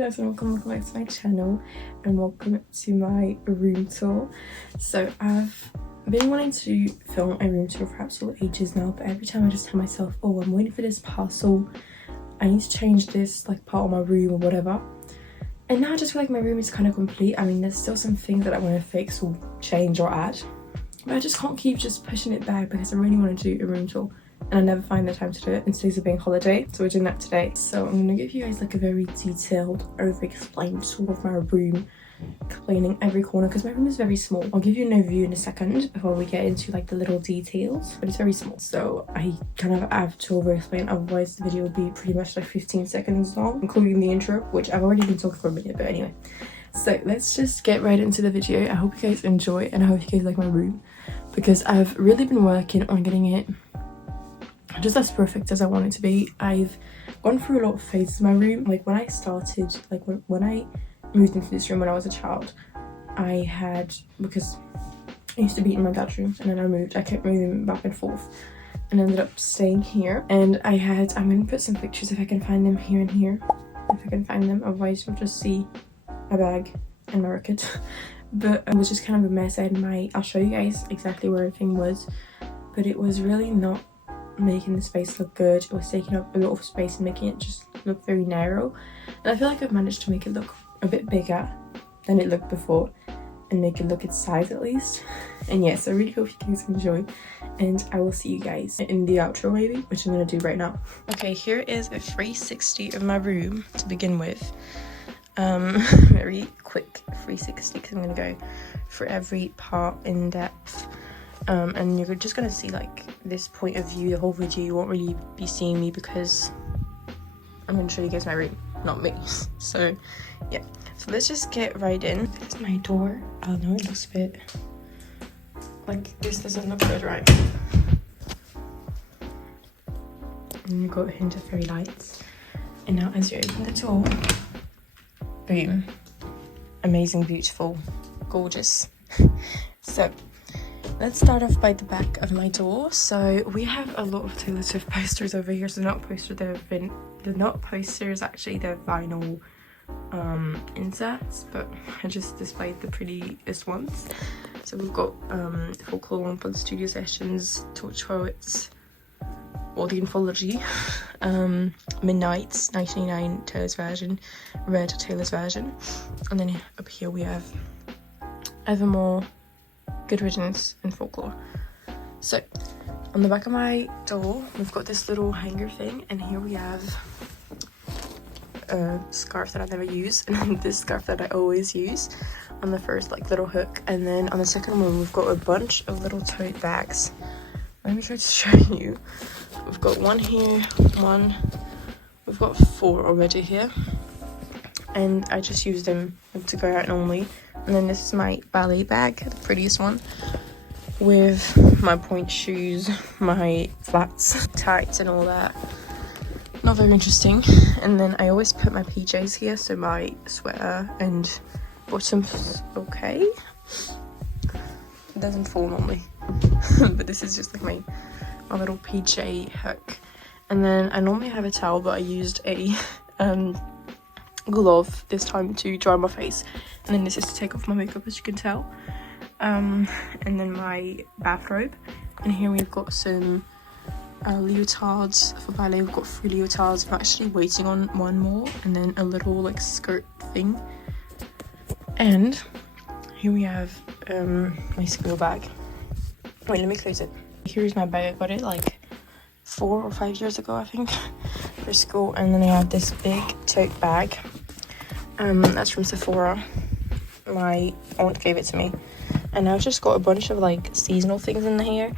guys, and welcome back to my channel and welcome to my room tour. So I've been wanting to film a room tour for absolute ages now, but every time I just tell myself, oh, I'm waiting for this parcel, I need to change this like part of my room or whatever. And now I just feel like my room is kind of complete. I mean, there's still some things that I want to fix or change or add, but I just can't keep just pushing it back because I really want to do a room tour and I never find the time to do it, and today's a bank holiday, so we're doing that today. So I'm gonna give you guys like a very detailed, over-explained tour of my room, explaining every corner because my room is very small. I'll give you an overview in a second before we get into like the little details, but it's very small, so I kind of have to over-explain, otherwise the video will be pretty much like 15 seconds long, including the intro, which I've already been talking for a minute, but anyway. So let's just get right into the video. I hope you guys enjoy and I hope you guys like my room because I've really been working on getting it just as perfect as I want it to be. I've gone through a lot of phases in my room. Like when I started, like when I moved into this room when I was a child, I had, because I used to be in my dad's room and then I kept moving back and forth and ended up staying here. And I'm gonna put some pictures if I can find them here and here, if I can find them, otherwise you'll just see my bag and my record. But it was just kind of a mess. I'll show you guys exactly where everything was, but it was really not making the space look good. It was taking up a lot of space and making it just look very narrow, and I feel like I've managed to make it look a bit bigger than it looked before and make it look its size at least. And yes, I really hope you guys enjoy, and I will see you guys in the outro maybe, which I'm gonna do right now. Okay, here is a 360 of my room to begin with. Very quick 360 because I'm gonna go for every part in depth. And you're just gonna see like this point of view the whole video. You won't really be seeing me because I'm gonna show you guys my room, not me. So yeah, so let's just get right in. This is my door. I know it looks a bit like this doesn't look good, right? And you've got a hint of fairy lights. And now as you open the door, boom, amazing, beautiful, gorgeous. So let's start off by the back of my door. So we have a lot of Taylor Swift posters over here. So they're not posters, actually they're vinyl inserts, but I just displayed the prettiest ones. So we've got Folklore One for the studio sessions, Torch Poets, or the anthology, Midnight's 1999 Taylor's version, Red Taylor's version, and then up here we have Evermore, Good Riddance, and Folklore. So on the back of my door we've got this little hanger thing, and here we have a scarf that I never use, and then this scarf that I always use on the first like little hook. And then on the second one we've got a bunch of little tote bags. Let me try to show you. We've got one here, we've got 4 already here, and I just use them to go out normally. And then this is my ballet bag, the prettiest one, with my point shoes, my flats, tights and all that. Not very interesting. And then I always put my PJs here, so my sweater and bottoms. Okay, it doesn't fall normally. But this is just like my little PJ hook. And then I normally have a towel, but I used a glove this time to dry my face, and then this is to take off my makeup, as you can tell. And then my bathrobe, and here we've got some leotards for ballet. We've got 3 leotards. I'm actually waiting on one more, and then a little like skirt thing. And here we have my school bag. Wait, let me close it. Here's my bag. I got it like 4 or 5 years ago, I think, for school. And then I have this big tote bag. That's from Sephora. My aunt gave it to me. And I've just got a bunch of like seasonal things in here.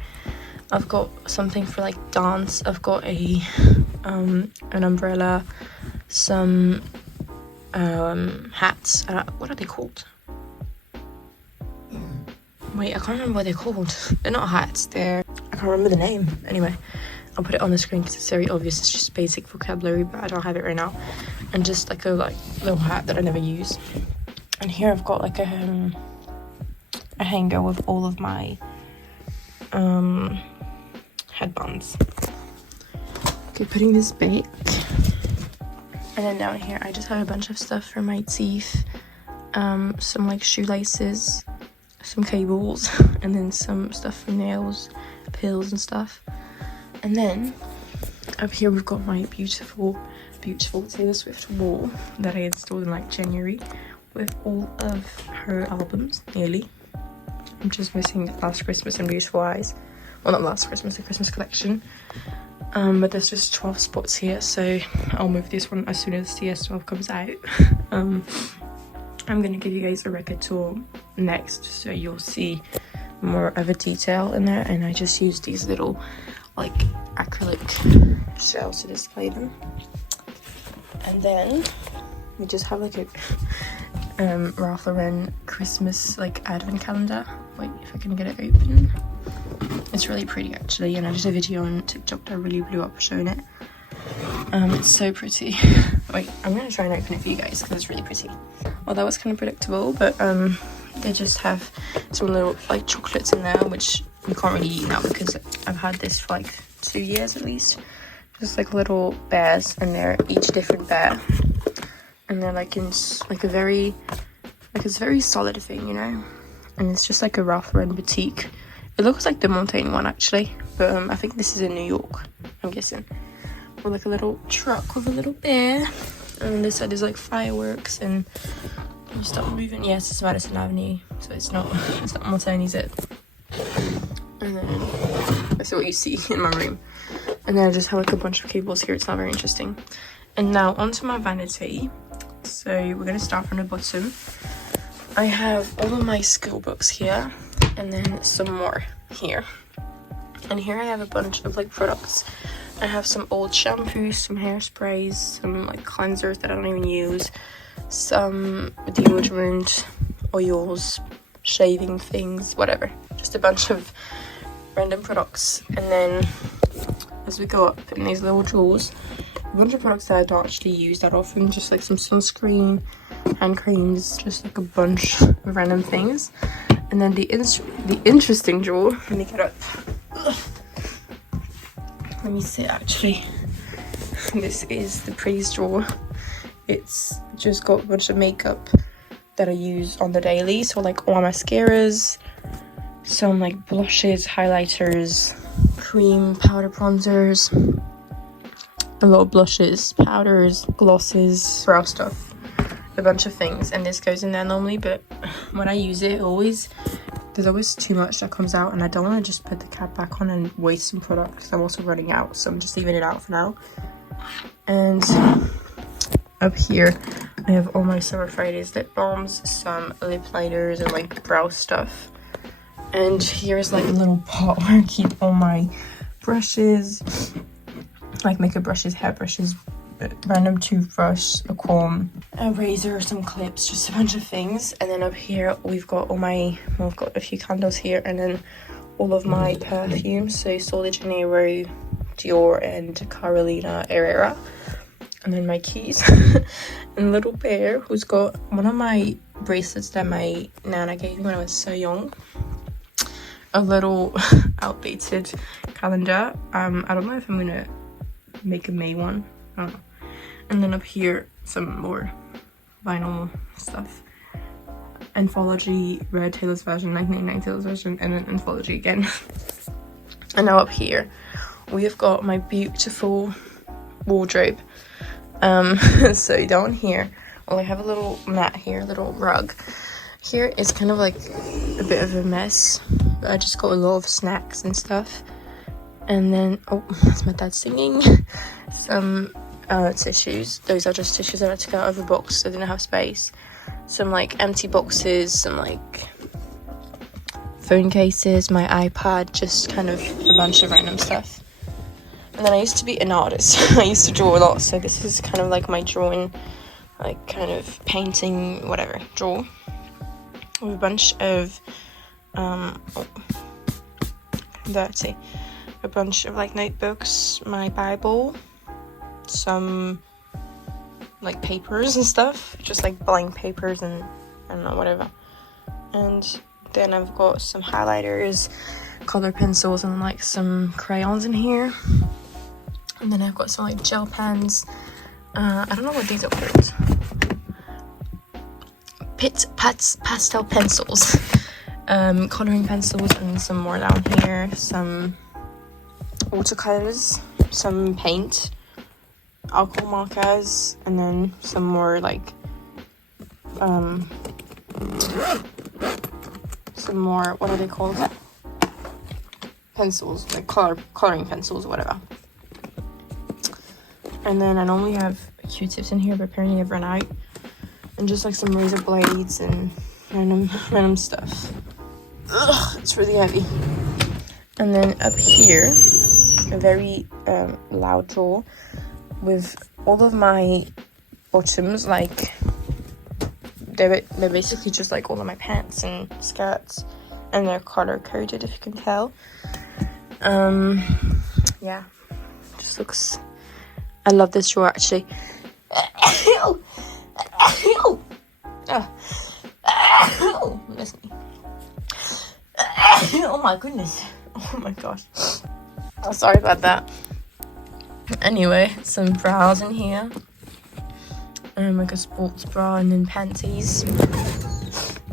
I've got something for like dance. I've got an umbrella, some hats. What are they called? Wait, I can't remember what they're called. They're not hats, I can't remember the name. Anyway, I'll put it on the screen because it's very obvious. It's just basic vocabulary, but I don't have it right now. And just like a little hat that I never use. And here I've got like a hanger with all of my headbands. Okay, putting this back. And then down here I just have a bunch of stuff for my teeth, some like shoelaces, some cables, and then some stuff for nails, pills and stuff. And then up here we've got my beautiful Taylor Swift wall that I installed in like January with all of her albums, nearly. I'm just missing Last Christmas and Beautiful Eyes. Well, not Last Christmas, the Christmas collection. But there's just 12 spots here, so I'll move this one as soon as CS12 comes out. I'm gonna give you guys a record tour next, so you'll see more of a detail in there. And I just use these little like acrylic shells to display them. And then we just have like a Ralph Lauren Christmas like advent calendar. Wait, if I can get it open. It's really pretty actually, and I did a video on TikTok that really blew up showing it. It's so pretty. Wait, I'm gonna try and open it for you guys because it's really pretty. Well, that was kind of predictable, but they just have some little like chocolates in there, which you can't really eat now because I've had this for like 2 years at least. Just like little bears, and they're each different bear, and they're like in like a very it's a very solid thing, you know. And it's just like a Ralph Lauren boutique. It looks like the Montaigne one actually, but I think this is in New York, I'm guessing. Or like a little truck with a little bear. And on this side is like fireworks, and you stop moving. Yes, it's Madison Avenue, so it's not Montaigne, is it? And then that's what you see in my room. And then I just have like a bunch of cables here. It's not very interesting. And now onto my vanity. So we're gonna start from the bottom. I have all of my school books here, and then some more here. And here I have a bunch of like products. I have some old shampoos, some hairsprays, some like cleansers that I don't even use, some deodorant, oils, shaving things, whatever. Just a bunch of random products. And then as we go up in these little drawers, a bunch of products that I don't actually use that often, just like some sunscreen, hand creams, just like a bunch of random things. And then the interesting drawer, let me get up. Ugh. Let me sit actually. This is the prettiest drawer. It's just got a bunch of makeup that I use on the daily. So like all my mascaras, some like blushes, highlighters, cream, powder, bronzers, a lot of blushes, powders, glosses, brow stuff, a bunch of things. And this goes in there normally, but when I use it, there's always too much that comes out, and I don't want to just put the cap back on and waste some product because I'm also running out, so I'm just leaving it out for now. And up here I have all my Summer Fridays lip balms, some lip liners, and like brow stuff. And here's like a little pot where I keep all my brushes, like makeup brushes, hair brushes, random toothbrush, a comb, a razor, some clips, just a bunch of things. And then up here we've got we've got a few candles here, and then all of my perfumes, so Sol de Janeiro, Dior, and Carolina Herrera. And then my keys and little bear, who's got one of my bracelets that my nana gave me when I was so young, a little outdated calendar. I don't know if I'm gonna make a May one, I don't know. And then up here some more vinyl stuff. Anthology, Red Taylor's version, 1989 Taylor's version, and an Anthology again. And now up here we have got my beautiful wardrobe. So down here, well, I have a little mat here, a little rug. Here is kind of like a bit of a mess, but I just got a lot of snacks and stuff. And then, oh, that's my dad singing. Some tissues. Those are just tissues that I took out of a box, so I didn't have space. Some like empty boxes, some like phone cases, my iPad, just kind of a bunch of random stuff. And then I used to be an artist. I used to draw a lot, so this is kind of like my drawing, like kind of painting, whatever, drawer. With a bunch of dirty. A bunch of like notebooks, my Bible, some like papers and stuff, just like blank papers and I don't know, whatever. And then I've got some highlighters, color pencils, and like some crayons in here. And then I've got some like gel pens, I don't know what these are called. Pastel pencils. Colouring pencils, and some more down here. Some watercolors, some paint, alcohol markers, and then some more like some more, what are they called? Pencils, like colouring pencils or whatever. And then I normally have Q-tips in here, but apparently I've run out. And just like some razor blades and random stuff. Ugh, it's really heavy. And then up here, a very loud drawer with all of my bottoms, like they're basically just like all of my pants and skirts, and they're color coded, if you can tell. Yeah, just looks, I love this drawer actually. Oh, miss me. Oh my goodness. Oh my gosh. Oh, sorry about that. Anyway, some bras in here. Like a sports bra, and then panties.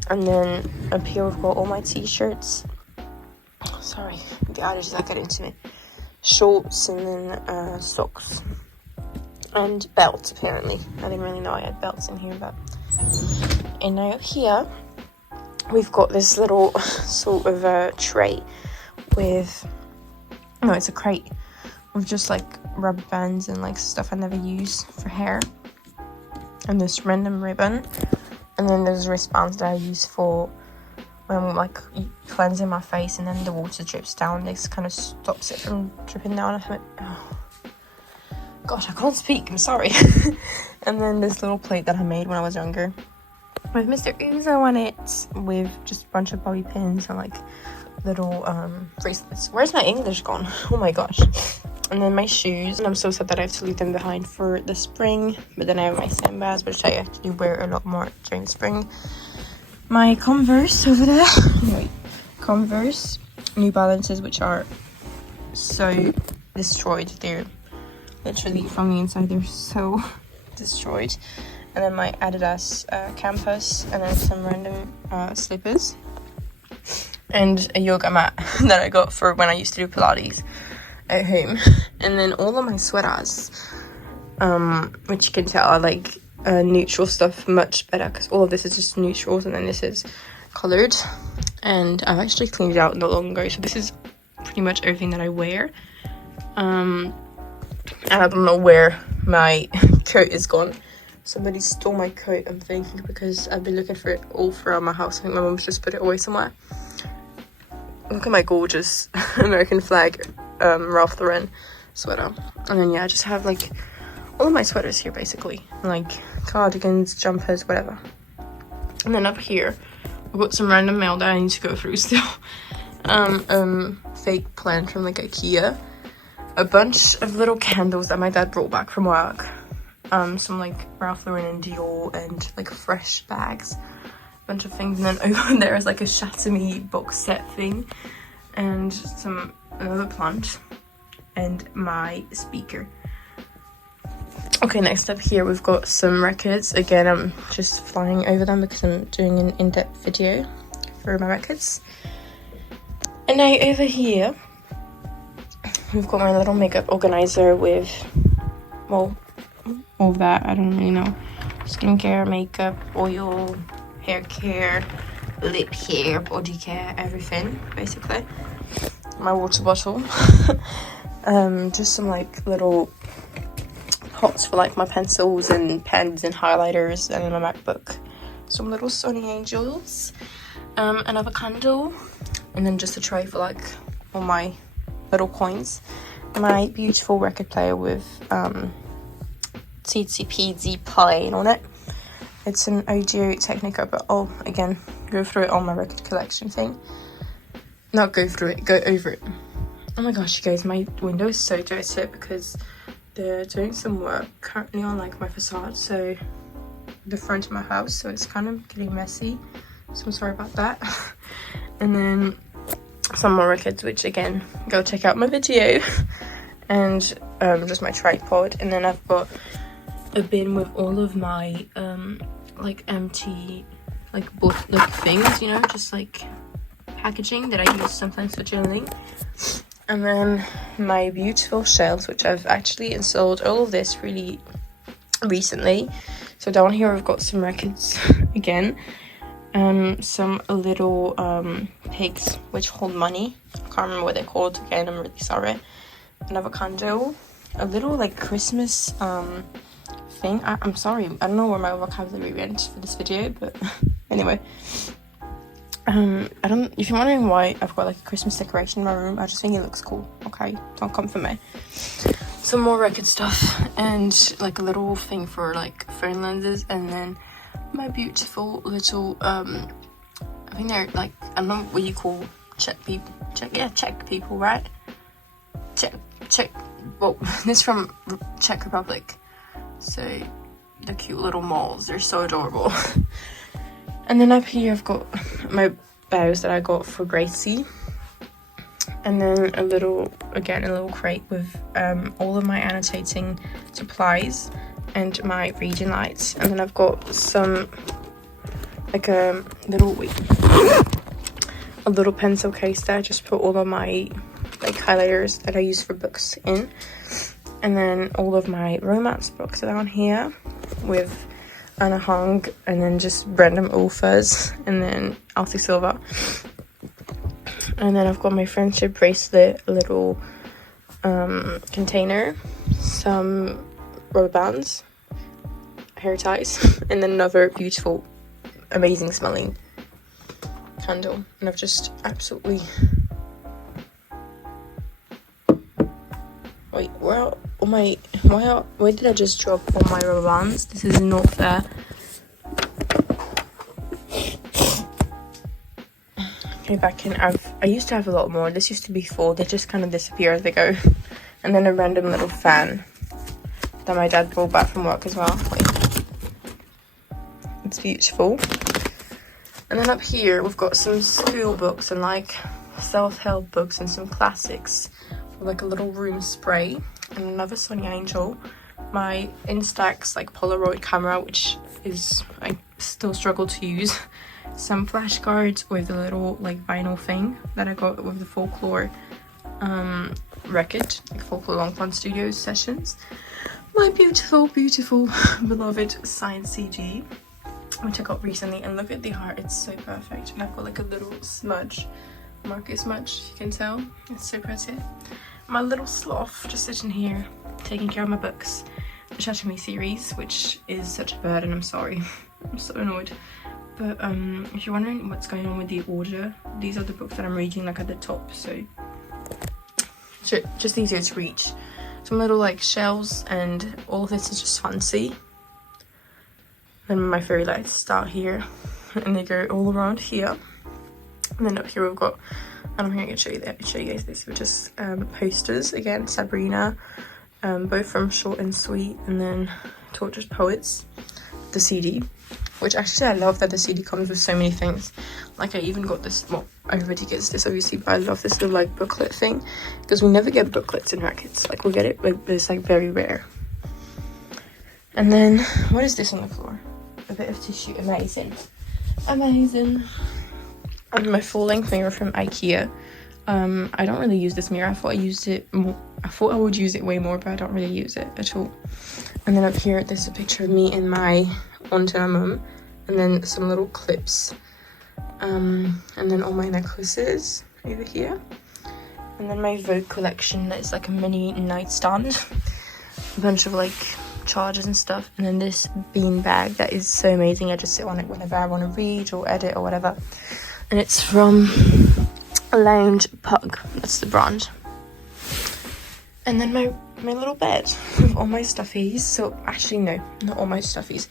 And then up here we've got all my t-shirts. Sorry, the allergies are getting to me. Shorts, and then socks. And belts, apparently. I didn't really know I had belts in here, but... And now here, we've got this little sort of a tray with... No, it's a crate with just like rubber bands and like stuff I never use for hair. And this random ribbon. And then there's wristbands that I use for when I'm like cleansing my face, and then the water drips down. This kind of stops it from dripping down. Oh. Gosh, I can't speak, I'm sorry. And then this little plate that I made when I was younger with Mr. Xoxo on it, with just a bunch of bobby pins and like little bracelets. Where's my English gone? Oh my gosh. And then my shoes, and I'm so sad that I have to leave them behind for the spring, but then I have my sandbags, which I actually wear a lot more during spring. My Converse over there. Anyway, Converse, New Balances, which are so destroyed. They're literally from the inside, they're so destroyed. And then my Adidas Campus, and then some random slippers, and a yoga mat that I got for when I used to do Pilates at home. And then all of my sweaters, which you can tell I like neutral stuff much better, because all of this is just neutrals, and then this is coloured. And I've actually cleaned it out not long ago, so this is pretty much everything that I wear. And I don't know where my coat is gone. Somebody stole my coat, I'm thinking, because I've been looking for it all throughout my house. I think my mum's just put it away somewhere. Look at my gorgeous American flag Ralph Lauren sweater. And then yeah, I just have like all of my sweaters here basically, like cardigans, jumpers, whatever. And then up here I've got some random mail that I need to go through still. Fake plant from like IKEA, a bunch of little candles that my dad brought back from work, some like Ralph Lauren and Dior, and like fresh bags, a bunch of things. And then over there is like a shopmy box set thing, and another plant, and my speaker. Okay, next up here we've got some records. Again, I'm just flying over them because I'm doing an in-depth video for my records. And now over here we've got my little makeup organizer with, well, all of that, I don't really know. Skincare, makeup, oil, hair care, lip care, body care, everything basically. My water bottle. Just some like little pots for like my pencils and pens and highlighters, and then my MacBook. Some little Sony Angels. Another candle, and then just a tray for like all my little coins. My beautiful record player with TTPZ playing on it. It's an Audio Technica, but I'll again go through it on my record collection thing. Not go through it, go over it. Oh my gosh, you guys, my window is so dirty because they're doing some work currently on like my facade, so the front of my house, so it's kind of getting messy, so I'm sorry about that. And then some more records, which again, go check out my video. And just my tripod. And then I've got a bin with all of my like empty like book like things, you know, just like packaging that I use sometimes for journaling. And then my beautiful shelves, which I've actually installed all of this really recently. So down here I've got some records again, some little pigs which hold money. I can't remember what they're called again, I'm really sorry. Another candle, a little like Christmas thing. I'm sorry, I don't know where my vocabulary went for this video, but anyway. If you're wondering why I've got like a Christmas decoration in my room, I just think it looks cool, okay? Don't come for me. Some more record stuff, and like a little thing for like phone lenses, and then my beautiful little, I think they're like, I don't know what you call Czech people, right? Czech, well, this is from Czech Republic, so the cute little moles, they're so adorable. And then up here I've got my bows that I got for Gracie. And then a little crate with all of my annotating supplies and my reading lights. And then I've got some, like a little pencil case that I just put all of my like highlighters that I use for books in. And then all of my romance books down here with Anna Hong, and then just random authors, and then Arthur Silva. And then I've got my friendship bracelet, a little container, some rubber bands, hair ties, and then another beautiful, amazing smelling candle. And I've just absolutely... Wait, where did I just drop all my rubber bands? This is not fair. Okay, back in. I used to have a lot more. This used to be full. They just kind of disappear as they go. And then a random little fan that my dad brought back from work as well. Wait. It's beautiful. And then up here we've got some school books and like self-help books and some classics. Like a little room spray, and another Sonny Angel, my Instax like Polaroid camera, which is I still struggle to use, some flashcards with a little like vinyl thing that I got with the folklore record, like Folklore Long Pond Studios sessions, my beautiful beloved science CD, which I got recently, and look at the heart, it's so perfect. And I've got like a little smudge, marker smudge, you can tell, it's so pretty. My little sloth just sitting here taking care of my books, the Shopmy series, which is such a burden, I'm sorry. I'm so annoyed. But if you're wondering what's going on with the order, these are the books that I'm reading like at the top, so just easier to reach. Some little like shells, and all of this is just fancy. And my fairy lights start here and they go all around here. And then up here we've got, and I'm here to show you guys this, which is posters again, Sabrina, both from Short and Sweet, and then Tortured Poets, the CD, which actually I love that the CD comes with so many things. Like I even got this, well, everybody gets this obviously, but I love this little like booklet thing, because we never get booklets in Rackets. Like we'll get it, but it's like very rare. And then what is this on the floor? A bit of tissue. Amazing. And my full-length mirror from IKEA. I don't really use this mirror. I thought I used it more. I thought I would use it way more, but I don't really use it at all. And then up here, there's a picture of me and my aunt and my mum, and then some little clips, and then all my necklaces over here, and then my Vogue collection. That's like a mini nightstand, a bunch of like chargers and stuff, and then this bean bag that is so amazing. I just sit on it whenever I want to read or edit or whatever. And it's from Lounge Pug, that's the brand. And then my little bed with all my stuffies. So actually no, not all my stuffies.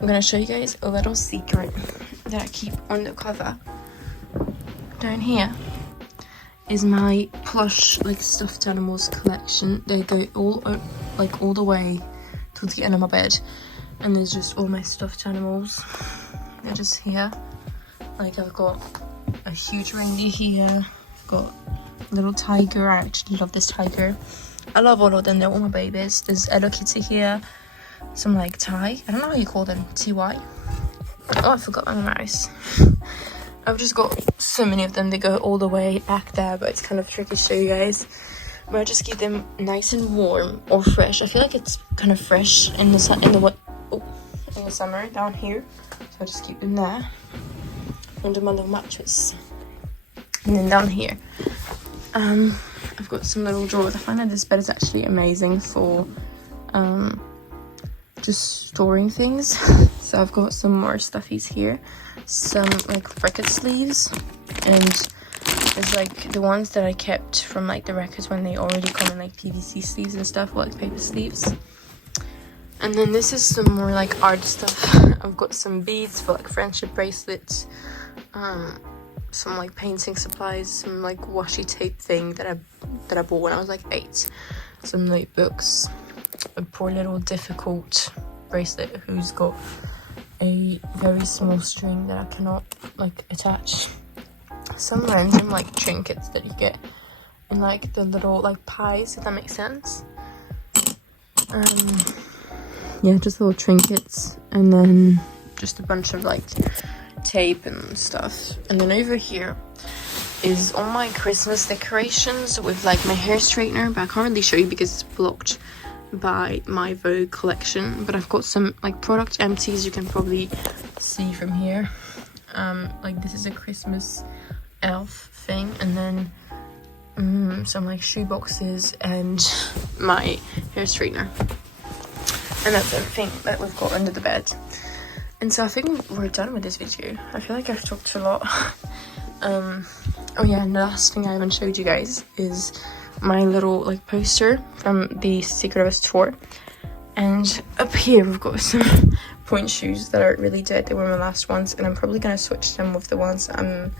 I'm gonna show you guys a little secret that I keep undercover. Down here is my plush like stuffed animals collection. They go all the way to the end of my bed, and there's just all my stuffed animals. They're just here. Like I've got a huge reindeer here, I've got a little tiger. I actually love this tiger. I love all of them, they're all my babies. There's Hello Kitty here, some like tie. I don't know how you call them. TY. Oh, I forgot my mouse. I've just got so many of them. They go all the way back there, but it's kind of tricky to show you guys. But I just keep them nice and warm or fresh. I feel like it's kind of fresh in the summer down here, so I just keep them there under my little mattress. And then down here, I've got some little drawers. I find that this bed is actually amazing for just storing things. So I've got some more stuffies here, some like record sleeves, and it's like the ones that I kept from like the records when they already come in like PVC sleeves and stuff, or like paper sleeves. And then this is some more like art stuff. I've got some beads for like friendship bracelets, some like painting supplies, some like washi tape thing that I bought when I was like 8, some notebooks, a poor little difficult bracelet who's got a very small string that I cannot like attach, some random like trinkets that you get in like the little like pies, if that makes sense. Yeah, just little trinkets, and then just a bunch of like tape and stuff. And then over here is all my Christmas decorations with like my hair straightener, but I can't really show you because it's blocked by my Vogue collection. But I've got some like product empties you can probably see from here. Like this is a Christmas elf thing, and then some like shoe boxes and my hair straightener. And that's everything that we've got under the bed. And so I think we're done with this video. I feel like I've talked a lot. Oh yeah, and the last thing I haven't showed you guys is my little like poster from the Secret of Us tour. And up here we've got some point shoes that are really dead. They were my last ones, and I'm probably gonna switch them with the ones I'm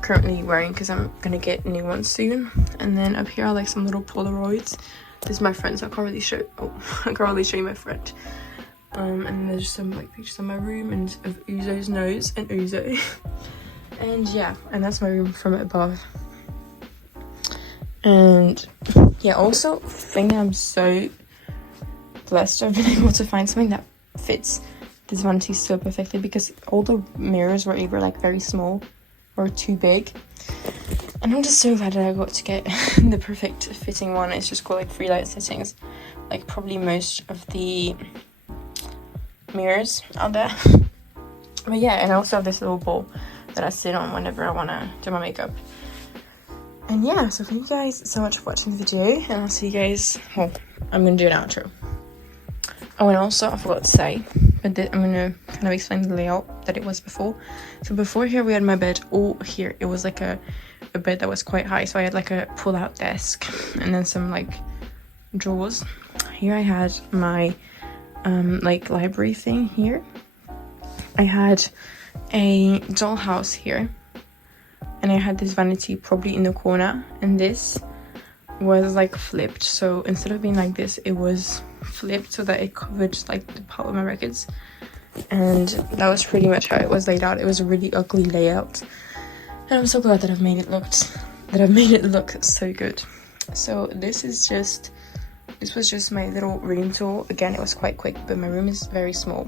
currently wearing because I'm gonna get new ones soon. And then up here are like some little Polaroids. This is my friend, so I can't really show you my friend. And there's some like pictures of my room and of Uzo's nose and Uzo. And yeah, and that's my room from above. And yeah, also I think I'm so blessed to have been able to find something that fits this vanity so perfectly, because all the mirrors were either like very small or too big. And I'm just so glad that I got to get the perfect fitting one. It's just got like 3 light settings, like probably most of the mirrors out there. But yeah, and I also have this little bowl that I sit on whenever I want to do my makeup. And yeah, so thank you guys so much for watching the video, and I'll see you guys. Well, I'm gonna do an outro. Oh, and also I forgot to say, but I'm gonna kind of explain the layout that it was before. So before here we had my bed. All here it was like a bed that was quite high, so I had like a pull-out desk and then some like drawers. Here I had my like library thing here. I had a dollhouse here, and I had this vanity probably in the corner, and this was like flipped, so instead of being like this, it was flipped so that it covered like the part of my records. And that was pretty much how it was laid out. It was a really ugly layout, and I'm so glad that I've made it look so good. So this was just my little room tour. Again, it was quite quick, but my room is very small.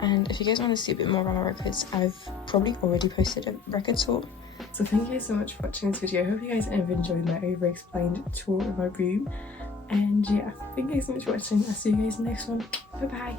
And if you guys want to see a bit more about my records, I've probably already posted a record tour. So thank you guys so much for watching this video. I hope you guys have enjoyed my over-explained tour of my room. And yeah, thank you guys so much for watching. I'll see you guys in the next one. Bye bye.